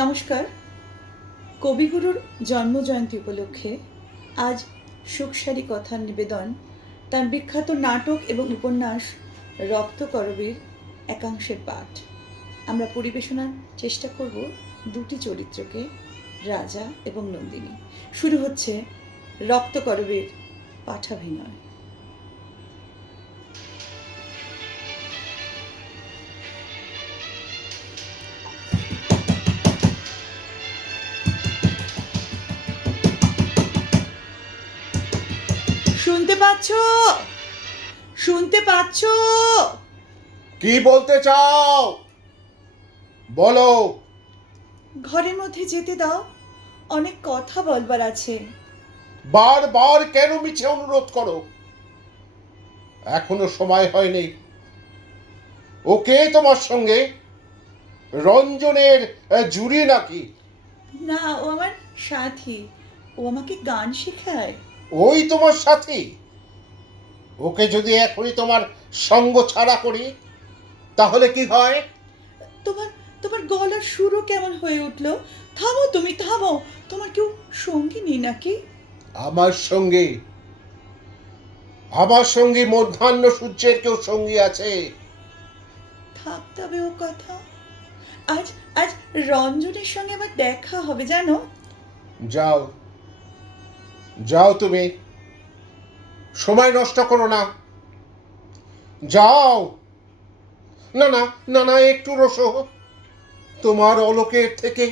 নমস্কার। কবিগুরুর জন্মজয়ন্তী উপলক্ষে আজ সুখসারী কথার নিবেদন তার বিখ্যাত নাটক এবং উপন্যাস রক্তকরবীর একাংশের পাঠ। আমরা পরিবেশনার চেষ্টা করব দুটি চরিত্রকে, রাজা এবং নন্দিনী। শুরু হচ্ছে রক্তকরবীর পাঠাভিনয়। শুনতে পাচ্ছ? শুনতে পাচ্ছ? কি বলতে চাও বলো। ঘরের মধ্যে যেতে দাও, অনেক কথা বলবার আছে। বারবার কেন মিছে অনুরোধ করো? এখনো সময় হয়নি। ওকে তোমার সঙ্গে? রঞ্জনের জুড়ি নাকি? না, ও আমার সাথী। ও আমাকে গান শেখায়। ওই তোমার সাথী? ওকে যদি এখনই তোমার সঙ্গ ছাড়া করি তাহলে কি হয়? তোমার তোমার গলার সুরও কেমন হয়ে উঠলো। থামো, তুমি থামো। তোমার কেউ সঙ্গী নেই নাকি? আমার সঙ্গী মধ্যাহ্ন সূর্যের কেউ সঙ্গী আছে? থাক তবে ও কথা। আজ আজ রঞ্জনের সঙ্গে আমার দেখা হবে, জানো? যাও যাও, তুমি সময় নষ্ট করো না। যাও। না না না না, একটু রসো। তোমার অলোকের থেকে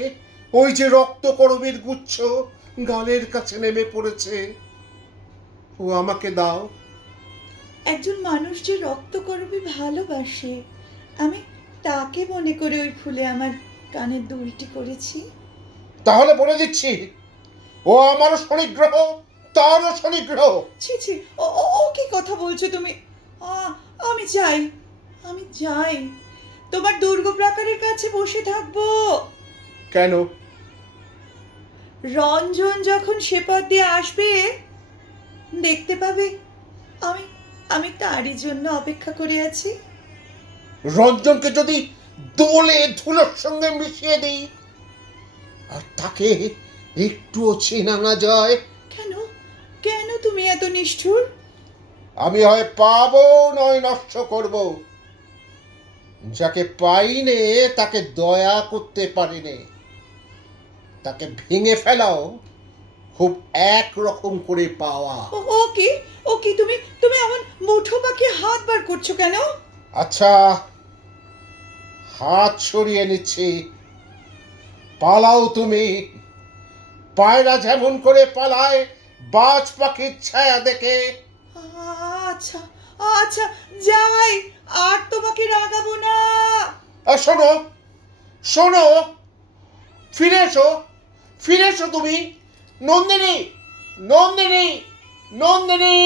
ওই যে রক্তকরবীর গুচ্ছ গালের কাছে নেমে পড়েছে, ও আমাকে দাও। একজন মানুষ যে রক্তকরবী ভালোবাসে, আমি তাকে মনে করে ওই ফুলে আমার কানের দুলটি করেছি। তাহলে বলে দিচ্ছি, ও আমারও শনিগ্রহ, তারও শনিগ্রহ। ছি ছি, ও ও ও কি কথা বলছো তুমি? আমি যাই, আমি যাই। তোমার দুর্গ প্রাকারের কাছে বসে থাকবো। কেন? রঞ্জন যখন সে পথ দিয়ে আসবে, দেখতে পাবে আমি আমি তারই জন্য অপেক্ষা করে আছি। রঞ্জনকে যদি দোলে ধুলোর সঙ্গে মিশিয়ে দিই আর তাকে একটুও চেনা না যায়? কেন কেন তুমি এত নিষ্ঠুর? আমি হয় পাবো নয় নষ্ট করব। যাকে পাইনে তাকে দয়া করতে পারিনে, তাকে ভেঙে ফেলাও খুব একরকম করে পাওয়া। ও কি তুমি তুমি আমার মুঠো পাখি হাত বার করছো কেন? আচ্ছা, হাত সরিয়ে নিচ্ছি। পালাও তুমি। পায়রা যেমন করে পালায় বাজ পাখির ছায়া দেখে। আচ্ছা আচ্ছা, যাই। আর তোমাকে রাগাবো না। শোনো শোনো, ফিরে এসো, ফিরে এসো তুমি। নন্দিনী, নন্দিনী, নন্দিনী।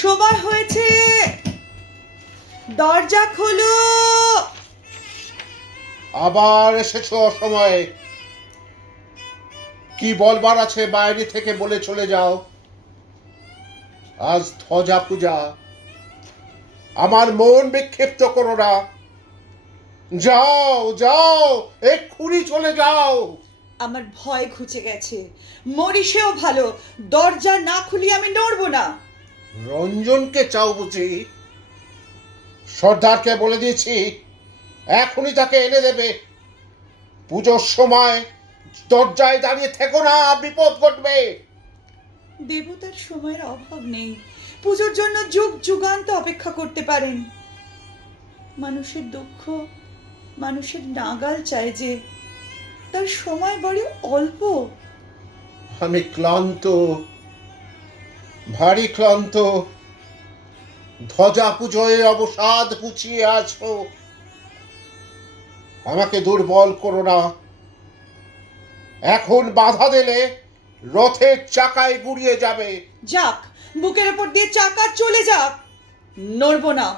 সময় হয়েছে, দরজা খোলো। আবার এসেছো অসময়ে। কি বলবার আছে বাইরে থেকে বলে চলে যাও। আজ ধ্বজা পূজা, আমার মন বিক্ষিপ্ত করো না। যাও যাও, এক্ষুনি চলে যাও। আমার ভয় ঘুচে গেছে, মরিসেও ভালো। দরজা না খুলিয়ে আমি নড়বো না। রঞ্জনকে চাও বুঝি? সর্দারকে বলে দিয়েছি এখনই তাকে এনে দেবে। পুজোর সময় দরজায় দাঁড়িয়ে থেকো না, বিপদ ঘটবে। দেবতার সময়ের অভাব নেই। পুজোর জন্য যুগ যুগান্ত অপেক্ষা করতে পারেন। মানুষের দুঃখ মানুষের নাগাল চায় যে, তার সময় বড় অল্প। আমি ক্লান্ত, ভারী ক্লান্ত। ধ্বজা পুজোয় অবসাদ গুছিয়ে আছো, আমাকে দুর্বল করো না। এখন বাধা দিলে রথের চাকায় গুড়িয়ে যাবে। যাক, বুকের ওপর দিয়ে চাকা চলে যাক, নড়বো না।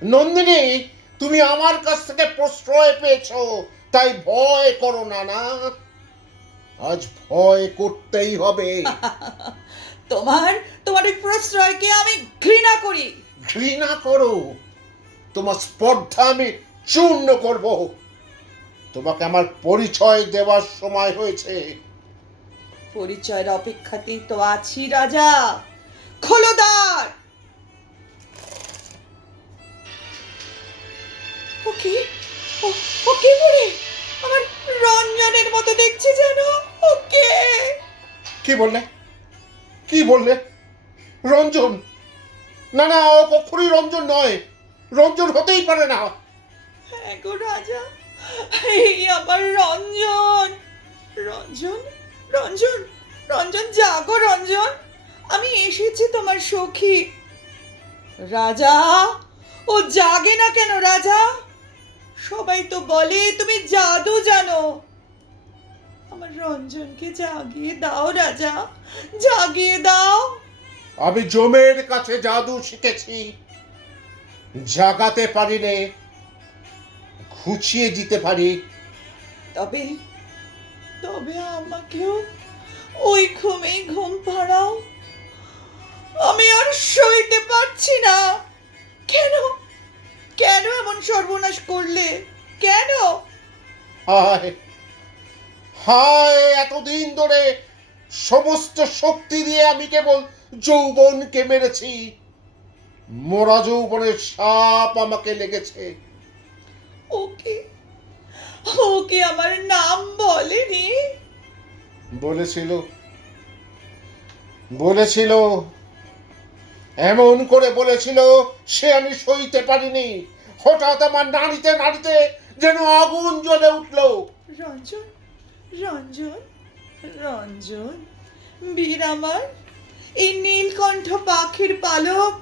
নন্দিনী, তুমি আমার কাছ থেকে প্রশ্রয় পেয়েছো, তাই ভয় করো না। না, আজ ভয় করতেই হবে। তোমার তোমার এই প্রশ্রয়কে আমি ঘৃণা করি। ঘৃণা করো, তোমার স্পর্ধা আমি চূর্ণ করব। তোমাকে আমার পরিচয় দেওয়ার সময় হয়েছে। পরিচয়ের অপেক্ষাতেই তো আছি রাজা। খোলো দ্বার। ওকে ওকে বলে আমার রঞ্জনের মতো দেখছি যেন। ওকে কি বললে? কি বললে? রঞ্জন? না না, ও কখনোই রঞ্জন নয়। রঞ্জন হতেই পারে না। হ্যাঁ গো রাজা, এই আমার রঞ্জন। রঞ্জন রঞ্জন রঞ্জন, জাগো রঞ্জন, আমি এসেছি তোমার সখী। রাজা, ও জাগে না কেন রাজা? সবাই তো বলে তুমি জাদু জানো। আমার রঞ্জনকে জাগিয়ে দাও রাজা, জাগিয়ে দাও। আমি জমের কাছে জাদু শিখেছি, জাগাতে পারি নে, ঘুচিয়ে দিতে পারি। তবে তবে আমাকেও ওই ঘুমেই ঘুম পাড়াও। আমি আর সইতে পারছি না। কেন কেন এমন সর্বনাশ করলে? কেন? হায় হায়, এতদিন ধরে সমস্ত শক্তি দিয়ে আমি কেবল যৌবনকে মেরেছি। মোরা যৌবনের সাপ আমাকে লেগেছে। ওকে ওকে আমার নাম বলেনি? বলেছিল, বলেছিল, এমন করে বলেছিল সে আমি সইতে পারিনি। হঠাৎ আমার নাড়িতে নাড়িতে যেন আগুন জ্বলে উঠলো। রঞ্জন রঞ্জন রঞ্জন, বীর আমার, এই নীলকণ্ঠ পাখির পালক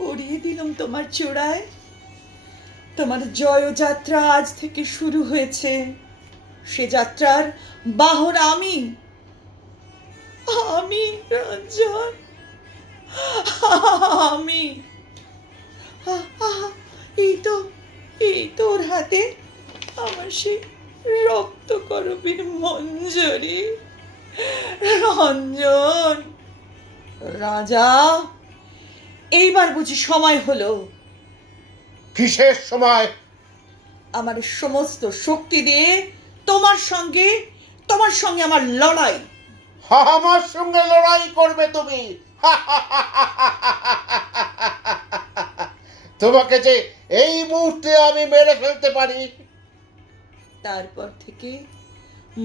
পরিয়ে দিলাম তোমার চূড়ায়। তোমার জয়যাত্রা আজ থেকে শুরু হয়েছে। সে যাত্রার বাহন আমি। আমি রঞ্জন, আমি। এই তো ওর হাতে আমার সেই রক্ত করবীর মঞ্জরি। রঞ্জন রাজা, এইবার বুঝি সময় হলো। কিসের সময়? আমার সমস্ত শক্তি দিয়ে তোমার সঙ্গে আমার লড়াই। আমার সঙ্গে লড়াই করবে তুমি? তোমাকে যে এই মুহূর্তে আমি মেরে ফেলতে পারি। তারপর থেকে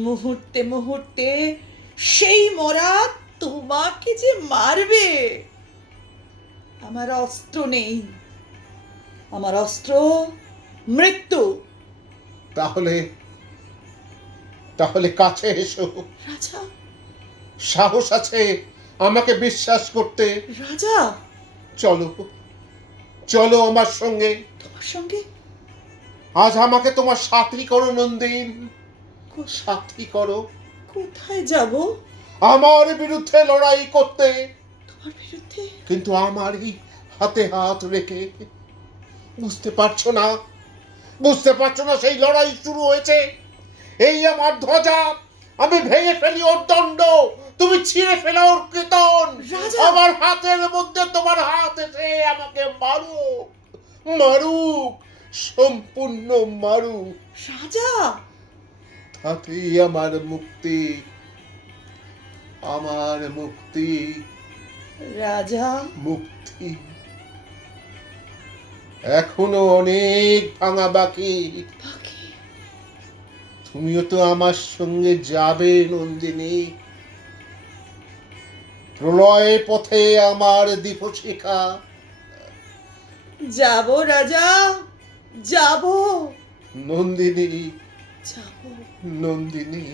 মুহূর্তে মুহূর্তে সেই মরা তোমাকে যে মারবে। আমার অস্ত্র নেই, আমার অস্ত্র মৃত্যু। তাহলে তাহলে কাছে এসো। রাজা সাহস আছে আমাকে বিশ্বাস করতে? রাজা, চলো, চলো আমার সঙ্গে। তোমার সঙ্গে? আজ আমাকে তোমার সাথী করো নন্দিন, সাথী করো। কোথায় যাব? আমার বিরুদ্ধে লড়াই করতে। তোমার বিরুদ্ধে? কিন্তু আমারই হাতে হাত রেখে। বুঝতে পারছো না? বুঝতে পারছো না সেই লড়াই শুরু হয়েছে? এই আমার ধ্বজা, আমি ভেঙে ফেলি ওর দণ্ড, তুমি ছিঁড়ে ফেলো ওর কীর্তন। রাজা! আমার হাতের মধ্যে তোমার হাত এসে আমাকে মারুক, মারুক, সম্পূর্ণ মারুক। রাজা! তাতেই আমার মুক্তি, আমার মুক্তি, রাজা! মুক্তি। এখনো অনেক ভাঙা বাকি। বাকি? তুমিও তো আমার সঙ্গে যাবে নন্দিনী। প্রলয় পথে আমার দীপশিখা। যাব রাজা, যাব। নন্দিনী, যাব। নন্দিনী।